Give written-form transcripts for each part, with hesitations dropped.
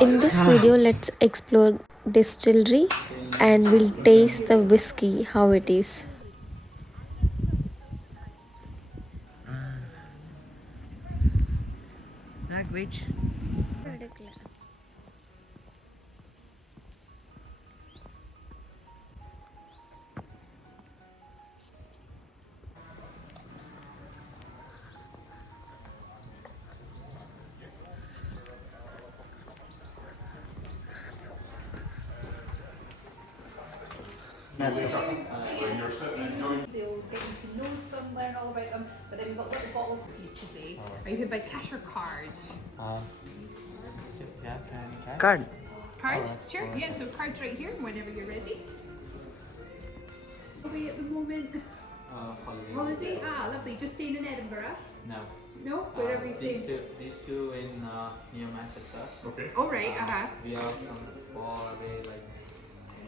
In this video, let's explore distillery and we'll taste the whiskey how it is. Language. When you're sitting enjoying. They'll get you to know them, learn all about them, but then we've got little bottles for you today. Are you here by cash or card? Yeah, card. Card? Sure, yeah, so card's right here whenever you're ready. Away at the moment. Holiday? Ah, lovely. Just staying in Edinburgh? No. No? Wherever you staying? These two in near Manchester. Okay. All right, We are from far away, like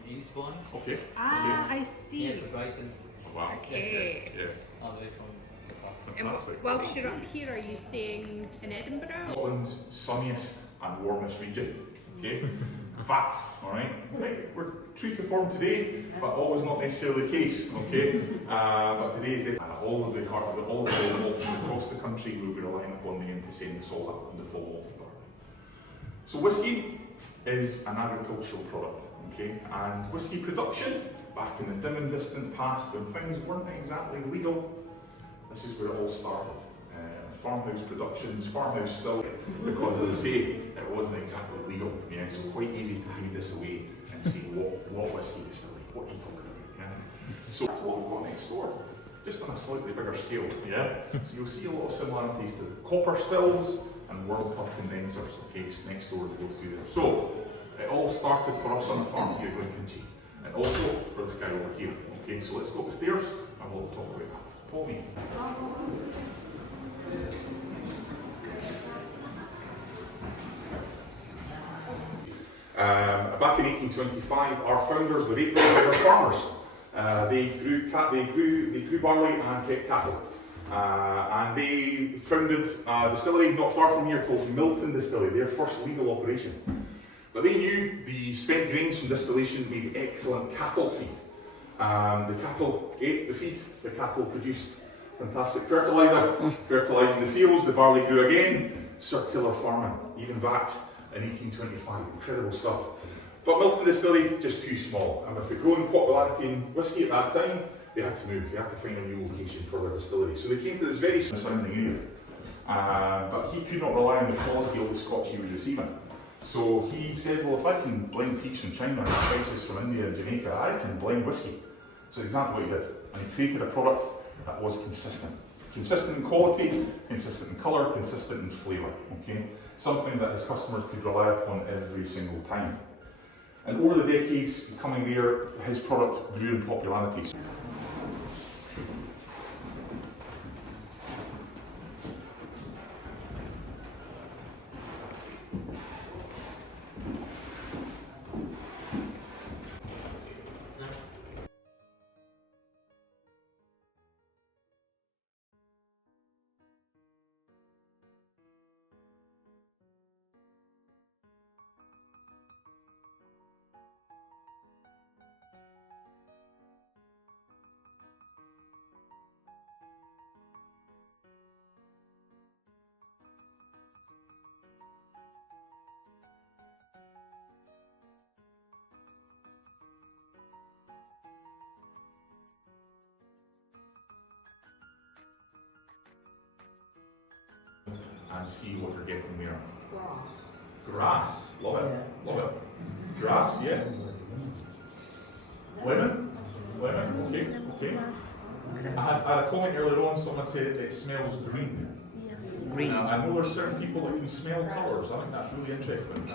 in Eastbourne. Okay. Ah, I see. Near to Brighton. Wow. Okay. Yeah. All the way from the south. Fantastic. Whilst you're up here, are you staying in Edinburgh? Scotland's sunniest and warmest region. Okay? Fact, alright? Right, we're true to form today, but always not necessarily the case, okay? But today is the all of the malts across the country will be relying upon them to send us all up on the full malting department. So whiskey is an agricultural product, okay? And whiskey production, back in the dim and distant past when things weren't exactly legal, this is where it all started. Farmhouse productions, farmhouse still, because as I say, it wasn't exactly legal. Yeah, so quite easy to hide this away and say, what whiskey distillery? What are you talking about? Yeah? So that's what we've got next door, just on a slightly bigger scale. Yeah. So you'll see a lot of similarities to copper stills and World Cup condensers. Okay, so next door to go through there. So it all started for us on a farm here at Glenkinchie, and also for this guy over here. Okay, so let's go upstairs and we'll talk about that. Follow me. Back in 1825, our founders were they were farmers. They grew barley and kept cattle. And they founded a distillery not far from here called Milton Distillery, their first legal operation. But they knew the spent grains from distillation made excellent cattle feed. The cattle ate the feed, the cattle produced fantastic fertiliser, fertilising the fields, the barley grew again, circular farming, even back in 1825, incredible stuff. But Milton Distillery, just too small, and with the growing popularity in whisky at that time, they had to move, they had to find a new location for their distillery. So they came to this very sounding area. But he could not rely on the quality of the Scotch he was receiving. So he said, well, if I can blend teas from China and spices from India and Jamaica, I can blend whisky. So exactly what he did, and he created a product that was consistent. Consistent in quality, consistent in colour, consistent in flavour, okay? Something that his customers could rely upon every single time. And over the decades coming there, his product grew in popularity. And see what you're getting there. Grass. Love it. Love it. Grass, yeah. Lemon? Lemon, okay. I had a comment earlier on, someone said it smells green. Green. I know there's certain people that can smell colours. I think that's really interesting.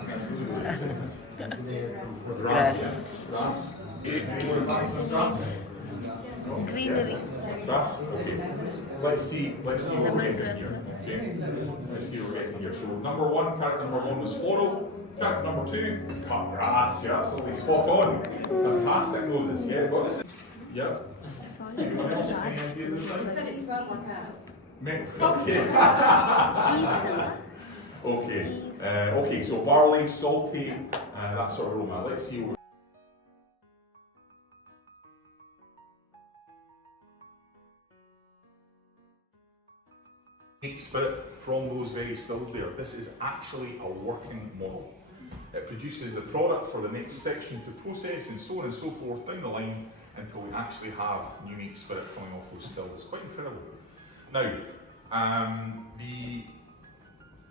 That's really interesting. Grass. Yeah. Grass. Grass. Greenery. Grass. Okay. Let's see what we're getting here. Okay. Let's see what we're getting here. So character number one was floral. Character number two, cut grass. You're absolutely spot on. Fantastic Moses. Yeah, got this. Yeah. Anyone else? Any ideas this side? You said it smells like house. Okay. Easter. Okay. Okay, so barley, salty, that sort of aroma. Let's see. Spirit from those very stills there. This is actually a working model. It produces the product for the next section to process and so on and so forth down the line until we actually have new make spirit coming off those stills. Quite incredible. Now, the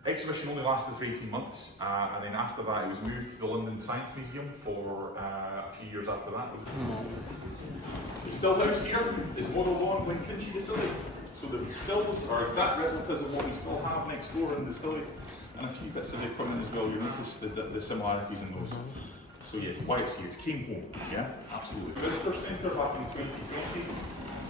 exhibition only lasted for 18 months, and then after that it was moved to the London Science Museum for a few years after that. The still house here is modelled on Glenkinchie Distillery. So the stills are exact replicas of what we still have next door in the distillery, and a few bits of the equipment as well. You'll notice the similarities in those. So yeah, why it's here, it came home, yeah, absolutely. Visitor Centre back in 2020.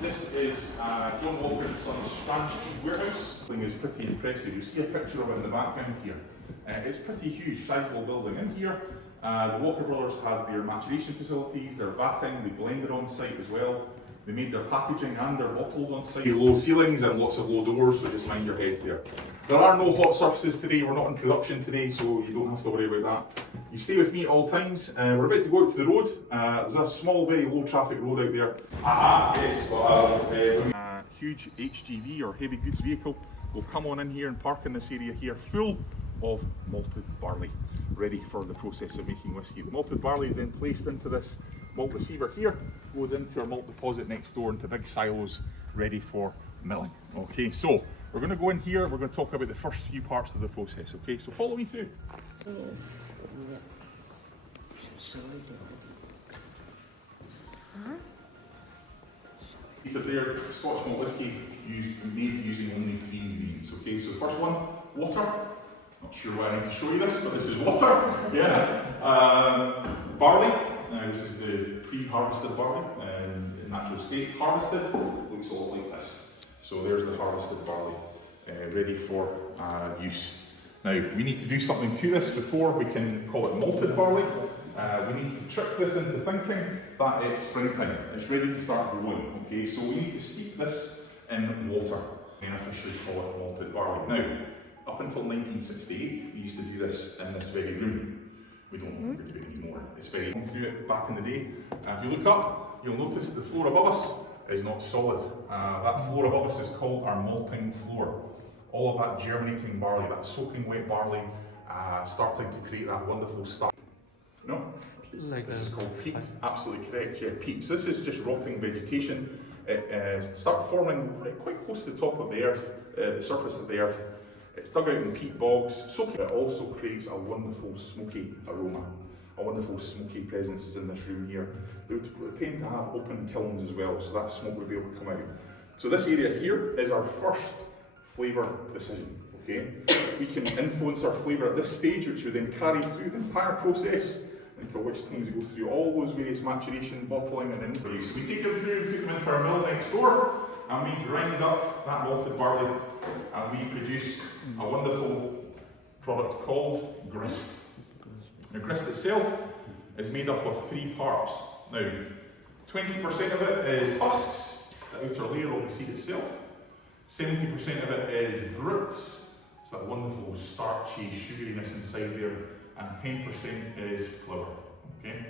This is John Walker and Son's Strand Street warehouse. The thing is pretty impressive. You see a picture of it in the background here. It's pretty huge, sizable building. In here, the Walker brothers had their maturation facilities, their vatting, they blended on site as well. They made their packaging and their bottles on site. Low ceilings and lots of low doors, so just mind your heads there. There are no hot surfaces today, we're not in production today, so you don't have to worry about that. You stay with me at all times. We're about to go out to the road. There's a small, very low traffic road out there. Yes, well, huge HGV or heavy goods vehicle will come on in here and park in this area here, full of malted barley, ready for the process of making whiskey. The malted barley is then placed into this malt receiver here, goes into our malt deposit next door into big silos ready for milling. Okay, so we're going to go in here, we're going to talk about the first few parts of the process. Okay, so follow me through. Yes. There, Scotch malt whiskey made using only 3 ingredients. Okay, so the first one, water. Not sure why I need to show you this, but this is water. Yeah. Barley. Now this is the pre-harvested barley in natural state. Harvested looks all like this. So there's the harvested barley ready for use. Now we need to do something to this before we can call it malted barley. We need to trick this into thinking that it's springtime. It's ready to start growing. Okay, so we need to steep this in water and officially call it malted barley. Now, up until 1968, we used to do this in this very room. We don't longer do it anymore. It's very through it back in the day. If you look up, you'll notice the floor above us is not solid. That floor above us is called our malting floor. All of that germinating barley, that soaking wet barley, starting to create that wonderful stuff. No? Like this is called peat. Absolutely correct, yeah, peat. So this is just rotting vegetation. It starts forming quite close to the top of the earth, the surface of the earth. It's dug out in peat bogs. Soaking it also creates a wonderful smoky aroma. A wonderful smoky presence is in this room here. They tend to have open kilns as well, so that smoke would be able to come out. So this area here is our first flavour decision. Okay, we can influence our flavour at this stage, which we then carry through the entire process until which times we go through all those various maturation, bottling, and then so we take them through, put them into our mill next door, and we grind up that malted barley, and we produce a wonderful product called grist. Now, grist itself is made up of 3 parts. Now, 20% of it is husks, the outer layer of the seed itself. 70% of it is grits. That wonderful starchy sugariness inside there, and 10% is flour. Okay,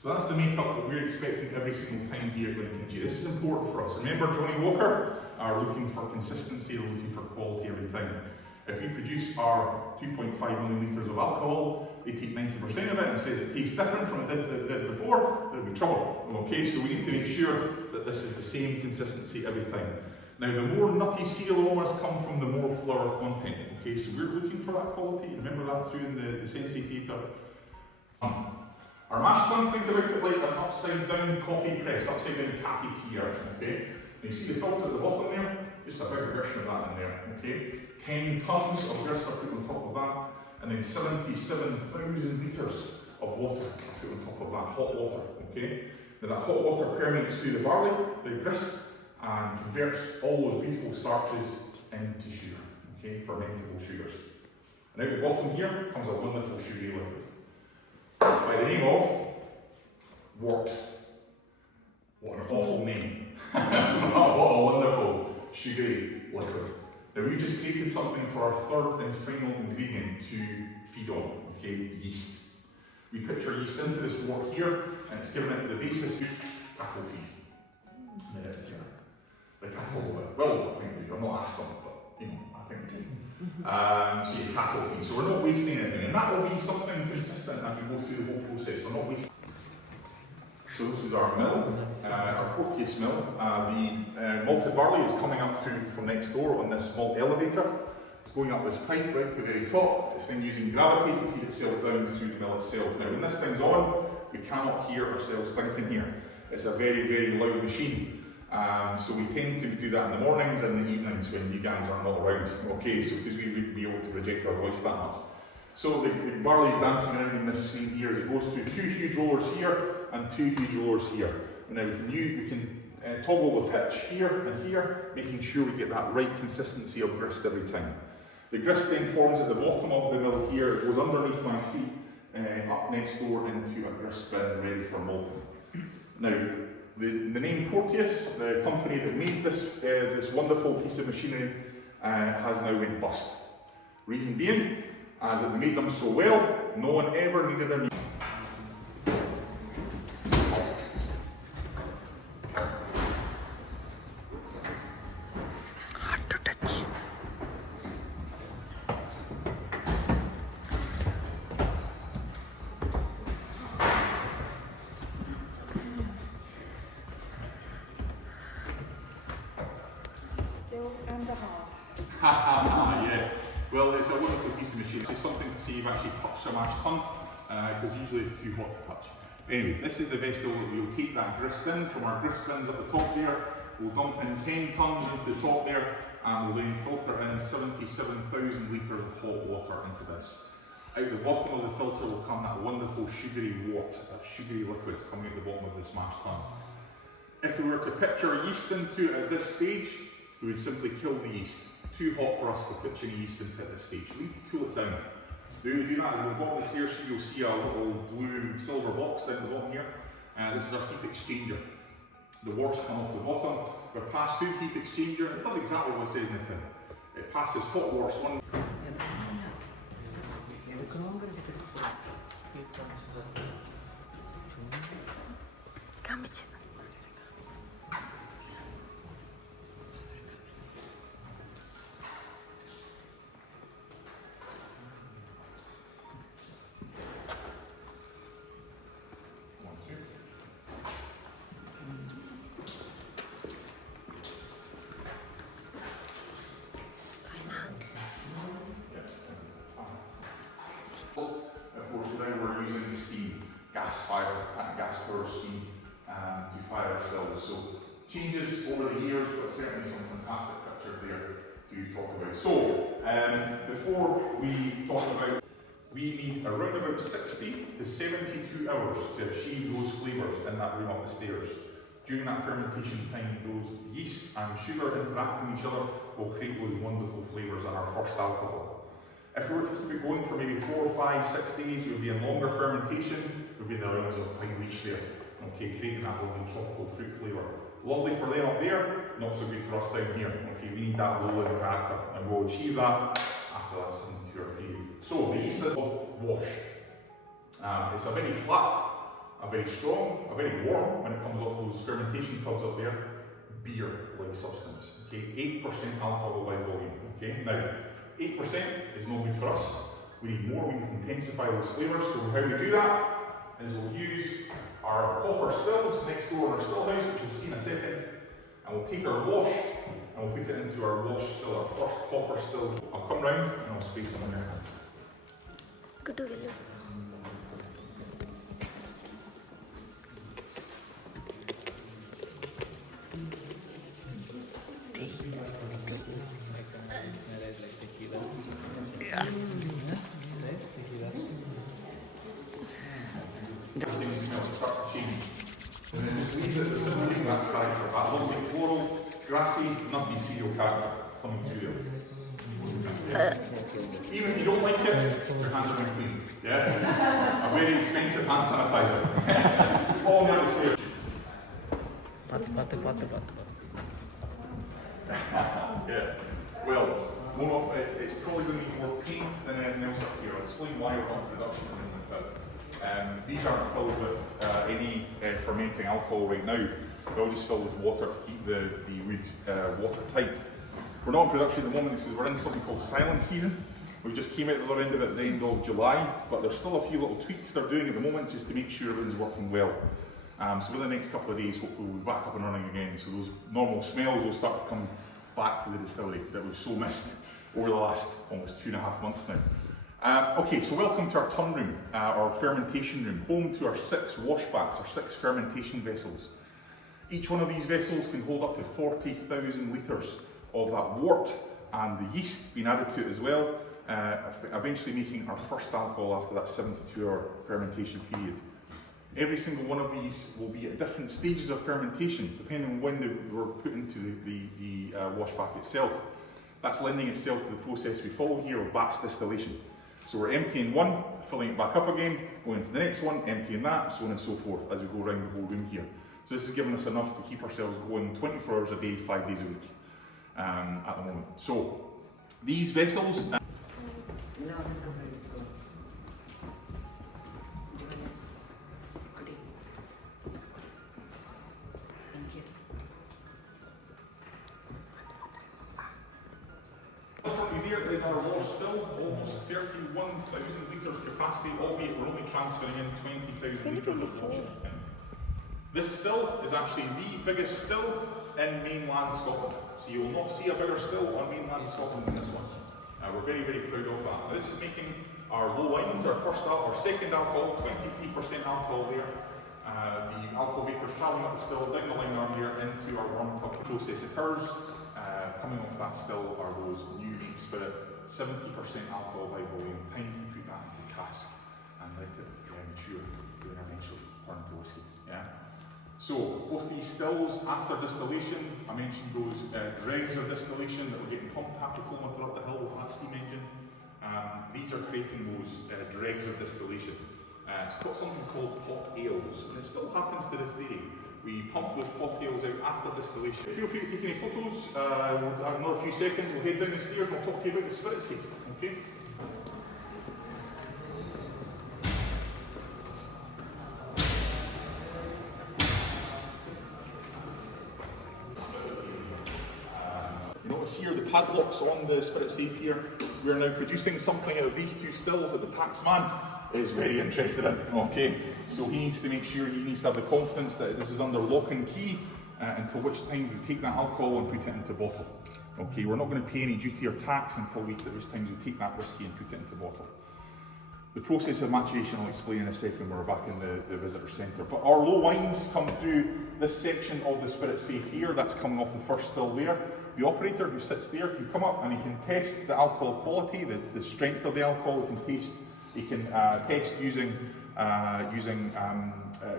so that's the makeup that we're expecting every single time here at Glenkinchie. This is important for us. Remember, Johnny Walker are looking for consistency, they're looking for quality every time. If we produce our 2.5 millilitres of alcohol, they take 90% of it and say that it tastes different from it did before, there'll be trouble. Okay, so we need to make sure that this is the same consistency every time. Now, the more nutty cereal aromas come from the more flour content. Okay, so we're looking for that quality. Remember that through in the Sensei Theatre. Our mash tun, think about it like an upside down coffee press, upside down cafetiere. Okay, now you see the filter at the bottom there? Just a bigger version of that in there. Okay, 10 tons of grist are put on top of that, and then 77,000 litres of water are put on top of that, hot water. Okay, now that hot water permeates through the barley, the grist, and converts all those beautiful starches into sugar, okay, fermentable sugars. And out the bottom here comes a wonderful sugary liquid by the name of wort. What an awful name. What a wonderful sugary liquid. Now we just created something for our third and final ingredient to feed on, okay, yeast. We picture yeast into this wort here, and it's given it the basis of cattle feed. And it is here. The cattle will, I think we do. I'm not asked them, but you know, I think we do. So your cattle feed. So we're not wasting anything, and that will be something consistent as we go through the whole process. We're not wasting. So this is our mill, our Porteous mill. The malted barley is coming up through from next door on this malt elevator. It's going up this pipe right to the very top. It's then using gravity to feed itself down through the mill itself. Now when this thing's on, we cannot hear ourselves thinking here. It's a very, very loud machine. So we tend to do that in the mornings and the evenings when you guys are not around. Okay, so because we wouldn't be able to project our voice that much. So the barley's dancing around in this screen here as it goes through 2 huge rollers here and 2 huge rollers here. And now we can toggle the pitch here and here, making sure we get that right consistency of grist every time. The grist then forms at the bottom of the mill here. It goes underneath my feet, up next door into a grist bin ready for malting. Now, the name Porteous, the company that made this wonderful piece of machinery, has now went bust. Reason being, as it made them so well, no one ever needed a new. Hard to touch. Still and a half. Yeah. Well, it's a wonderful piece of machinery. It's something to say you've actually touched a mash tun, because usually it's too hot to touch. Anyway, this is the vessel that we'll take that grist in from our grist bins at the top there. We'll dump in 10 tons into the top there, and we'll then filter in 77,000 litres of hot water into this. Out the bottom of the filter will come that wonderful sugary wort, that sugary liquid coming out the bottom of this mash tun. If we were to picture yeast into it at this stage, we would simply kill the yeast. Too hot for us to pitch any yeast into at this stage. We need to cool it down. The way we do that is at the bottom of the stairs you'll see a little blue silver box down the bottom here. This is our heat exchanger. The worts come off the bottom. We're passed through heat exchanger. It does exactly what it says in the tin. It passes hot worts one. We're using steam, gas power steam to fire ourselves. So changes over the years, but certainly some fantastic pictures there to talk about. So before we talk about, we need around about 60 to 72 hours to achieve those flavours in that room up the stairs. During that fermentation time, those yeast and sugar interacting with each other will create those wonderful flavours in our first alcohol. If we were to keep it going for maybe 4, 5, 6 days, we would be in longer fermentation, we would be in the realms of pine leash there, okay, creating that lovely tropical fruit flavour. Lovely for them up there, not so good for us down here. Okay, we need that Lowland character, and we'll achieve that after that 72-hour period. So the yeast is wash. It's a very flat, a very strong, a very warm, when it comes off those fermentation tubs up there, beer-like substance. Okay, 8% alcohol by volume. Okay, now 8% is no good for us. We need more, we need to intensify those flavours. So how we do that is we'll use our copper stills next door in our still house, which we'll see in a second, and we'll take our wash and we'll put it into our wash still, our first copper still. I'll come round and I'll spray some in your hands. Good to you. And then just leave it simply that character, that lovely floral, grassy, nutty cereal character coming through there. Even if you don't like it, your hands are going to clean. Yeah? A very expensive hand sanitizer. All the other stairs. Yeah. Well, Going off, it's probably going to need more paint than anything else up here. I'll explain why we're on production in a moment, but these aren't filled with any fermenting alcohol right now. They're all just filled with water to keep the wood watertight. We're not in production at the moment because we're in something called silent season. We just came out the other end of it at the end of July, but there's still a few little tweaks they're doing at the moment just to make sure everything's working well. So within the next couple of days, hopefully we'll be back up and running again. So those normal smells will start to come back to the distillery that we've so missed over the last almost 2.5 months now. Okay, so welcome to our tun room, our fermentation room, home to our 6 washbacks, our 6 fermentation vessels. Each one of these vessels can hold up to 40,000 litres of that wort and the yeast being added to it as well, eventually making our first alcohol after that 72-hour fermentation period. Every single one of these will be at different stages of fermentation, depending on when they were put into the washback itself. That's lending itself to the process we follow here of batch distillation. So we're emptying one, filling it back up again, going into the next one, emptying that, so on and so forth, as we go around the whole room here. So this is giving us enough to keep ourselves going 24 hours a day, 5 days a week at the moment. So these vessels. There is our wash still, almost 31,000 litres capacity, albeit we're only transferring in 20,000 litres of wash. This still is actually the biggest still in mainland Scotland. So you will not see a bigger still on mainland Scotland than this one. We're very, very proud of that. Now, this is making our low wines, our second alcohol, 23% alcohol there. The alcohol vapours travelling up the still, down the line arm here into our warmed up process occurs. Coming off that still are those new made spirit, 70% alcohol by volume, time to put that into cask and let it mature, then eventually turn into whiskey. Yeah. So both these stills after distillation, I mentioned those dregs of distillation that were getting pumped half a kilometre up the hill with that steam engine. These are creating those dregs of distillation. It's got something called pot ales, and it still happens to this day. We pump those pot ales out after distillation. Feel free to take any photos. We'll have another few seconds. We'll head down the stairs and we'll talk to you about the spirit safe. Okay? You notice here the padlocks on the spirit safe here. We are now producing something out of these 2 stills that the taxman is very interested in. Okay, so he needs to make sure, he needs to have the confidence that this is under lock and key until which time we take that alcohol and put it into bottle. Okay, we're not going to pay any duty or tax until which times we take that whiskey and put it into bottle. The process of maturation I'll explain in a second when we're back in the visitor centre. But our low wines come through this section of the spirit safe here. That's coming off the first still there. The operator who sits there can come up and he can test the alcohol quality, the strength of the alcohol. He can test using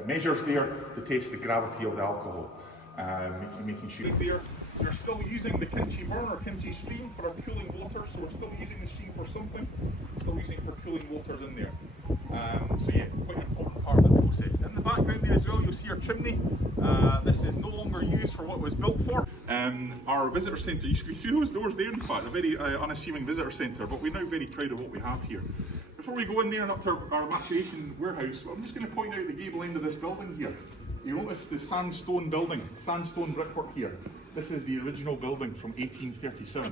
measures there to test the gravity of the alcohol, making sure. There, we're still using the Kinchie burn or Kinchie stream for our cooling water, so we're still using the stream for something. Still using it for cooling waters in there. So yeah, quite an important part of the process. In the background there as well, you'll see our chimney. This is no longer used for what it was built for. Our visitor centre used to be through those doors there, in fact, a very unassuming visitor centre, but we're now very proud of what we have here. Before we go in there and up to our maturation warehouse, I'm just going to point out the gable end of this building here. You notice the sandstone building, sandstone brickwork here. This is the original building from 1837.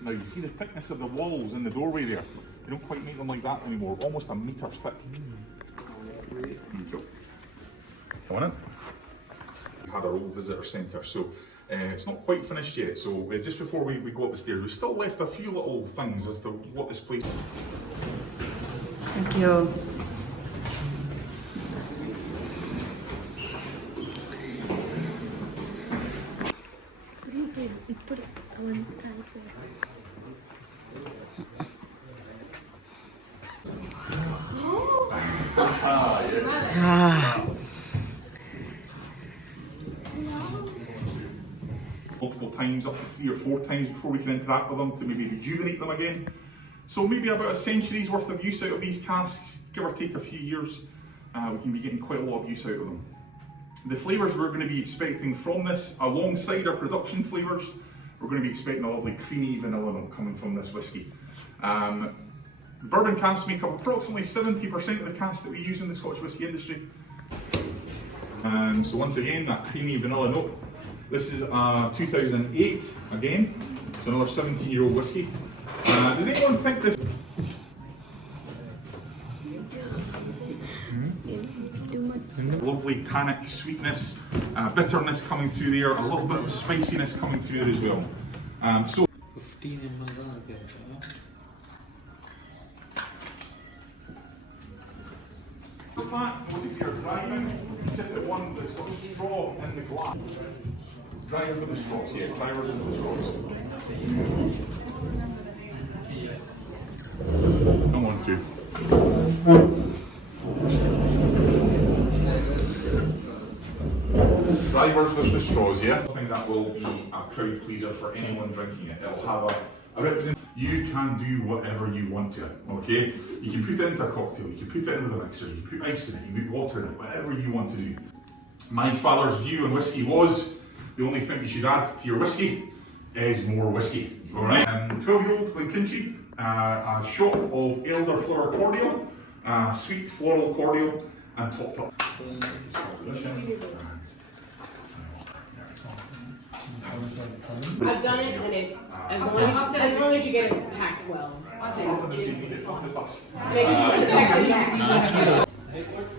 Now you see the thickness of the walls in the doorway there. You don't quite make them like that anymore, almost a metre thick. Come on in. We had our old visitor centre, so it's not quite finished yet. So just before we go up the stairs, we've still left a few little things as to what this place. Thank you. Multiple times, up to 3 or 4 times before we can interact with them to maybe rejuvenate them again. So maybe about a century's worth of use out of these casks, give or take a few years, we can be getting quite a lot of use out of them. The flavours we're going to be expecting from this, alongside our production flavours, we're going to be expecting a lovely creamy vanilla note coming from this whiskey. The bourbon casks make up approximately 70% of the casks that we use in the Scotch whisky industry. So once again, that creamy vanilla note. This is 2008 again, so another 17-year-old whiskey. Does anyone think this? Lovely tannic sweetness, bitterness coming through there, a little bit of spiciness coming through there as well. So 15 ml. that was it your driving? Except the one that's got a straw in the glass. Drivers with the straws, yeah, drivers with the straws. Come on through. Drivers with the straws, yeah? I think that will be a crowd pleaser for anyone drinking it. It'll have a represent. You can do whatever you want to it, okay? You can put it into a cocktail, you can put it in with a mixer, you can put ice in it, you can put water in it, whatever you want to do. My father's view on whiskey was, the only thing you should add to your whiskey is more whiskey, alright? 12-year-old Glenkinchie, a shot of elderflower cordial, sweet floral cordial, and topped up. I've done it, and it as long as you get it packed well. It's not just us. Make sure you protect the back.